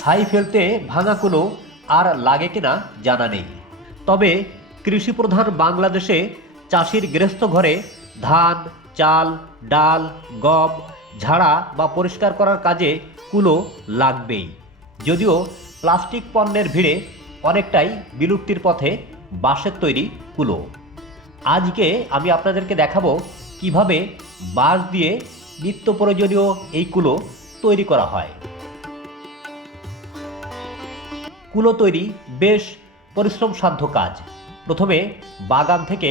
ছাই ফেলতে ভাঙা কুলো আর লাগে কিনা জানা নেই। তবে কৃষিপ্রধান বাংলাদেশে চাষির গৃহস্থ ঘরে ধান, চাল, ডাল, গম, ঝাড়া বা পরিষ্কার করার কাজে কুলো লাগবেই। যদিও প্লাস্টিক পণ্যের ভিড়ে অনেকটাই বিলুপ্তির পথে বাঁশের তৈরি কুলো। আজকে আমি আপনাদেরকে দেখাবো কীভাবে বাঁশ দিয়ে নিত্য প্রয়োজনীয় এই কুলো তৈরি করা হয়। কুলো তৈরি বেশ পরিশ্রম সাধ্য কাজ। প্রথমে বাগান থেকে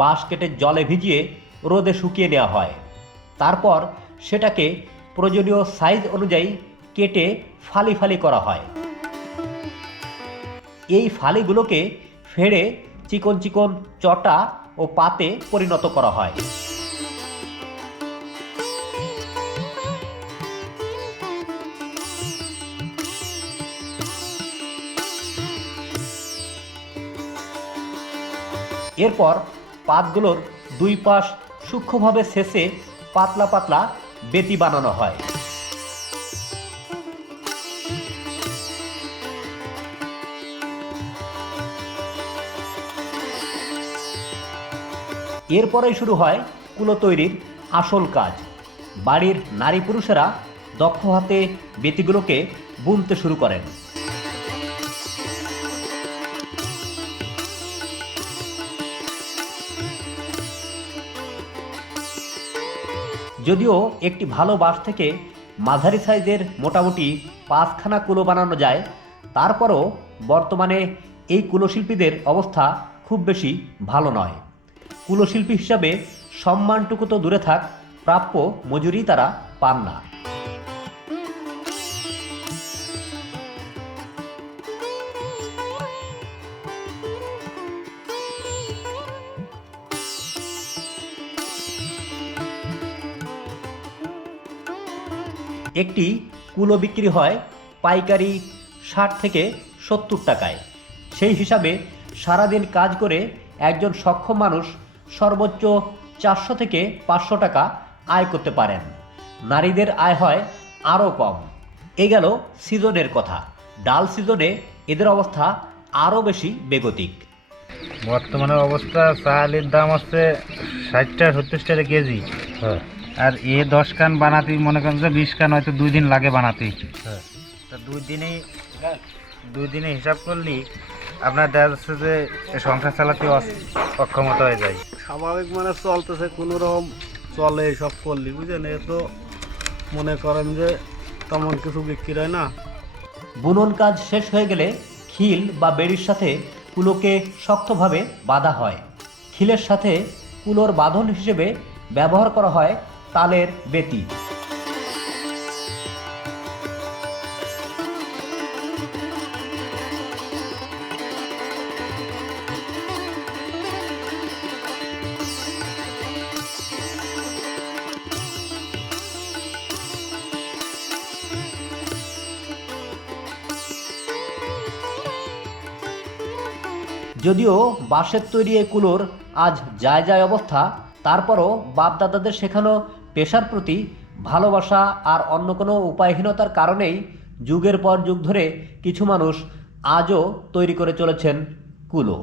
বাঁশ কেটে জলে ভিজিয়ে রোদে শুকিয়ে নেওয়া হয়। তারপর সেটাকে প্রয়োজনীয় সাইজ অনুযায়ী কেটে ফালি ফালি করা হয়। এই ফালিগুলোকে ফেড়ে চিকন চিকন চটা ও পাতে পরিণত করা হয়। এরপর পাতগুলোর দুই পাশ সূক্ষ্মভাবে শেষে পাতলা পাতলা বেতি বানানো হয়। এরপরেই শুরু হয় কুলো তৈরির আসল কাজ। বাড়ির নারী পুরুষেরা দক্ষ হাতে বেতিগুলোকে বুনতে শুরু করেন। যদিও একটি ভালো বাঁশ থেকে মাঝারি সাইজের মোটামুটি পাঁচখানা কুলো বানানো যায়, তারপরও বর্তমানে এই কুলোশিল্পীদের অবস্থা খুব বেশি ভালো নয়। কুলোশিল্পী হিসাবে সম্মানটুকু তো দূরে থাক, প্রাপ্য মজুরি তারা পান না। একটি কুলো বিক্রি হয় পাইকারি ষাট থেকে সত্তর টাকায়। সেই হিসাবে সারাদিন কাজ করে একজন সক্ষম মানুষ সর্বোচ্চ চারশো থেকে পাঁচশো টাকা আয় করতে পারেন। নারীদের আয় হয় আরও কম। এ গেল সিজনের কথা। ডাল সিজনে এদের অবস্থা আরও বেশি বেগতিক। বর্তমানে অবস্থা চালের দাম হচ্ছে ষাট টাকা সত্তর টাকা কেজি আর এ দশ কান বানাতে মনে করেন যে বিশ কান হয়তো দুই দিন লাগে বানাতে। তা দুই দিনেই দুই দিনে হিসাব করলি আপনার দেখা যাচ্ছে যে সংসার চালাতে অক্ষমতা হয়ে যায়। স্বাভাবিক মানে চলতেছে কোনো রকম চলে সব করলি বুঝলেন? এ তো মনে করেন যে তেমন কিছু বিক্রি হয় না। বুনন কাজ শেষ হয়ে গেলে খিল বা বেড়ির সাথে কুলোকে শক্তভাবে বাঁধা হয়। খিলের সাথে কুলোর বাঁধন হিসেবে ব্যবহার করা হয় তালের বেতি। যদিও বাঁশের তৈরি এই কুলোর আজ যায় যায় অবস্থা তারপরও বাপদাদাদের শেখানো পেশার প্রতি ভালোবাসা আর অন্য কোনো উপায়হীনতার কারণেই যুগের পর যুগ ধরে কিছু মানুষ আজও তৈরি করে চলেছেন কুলো।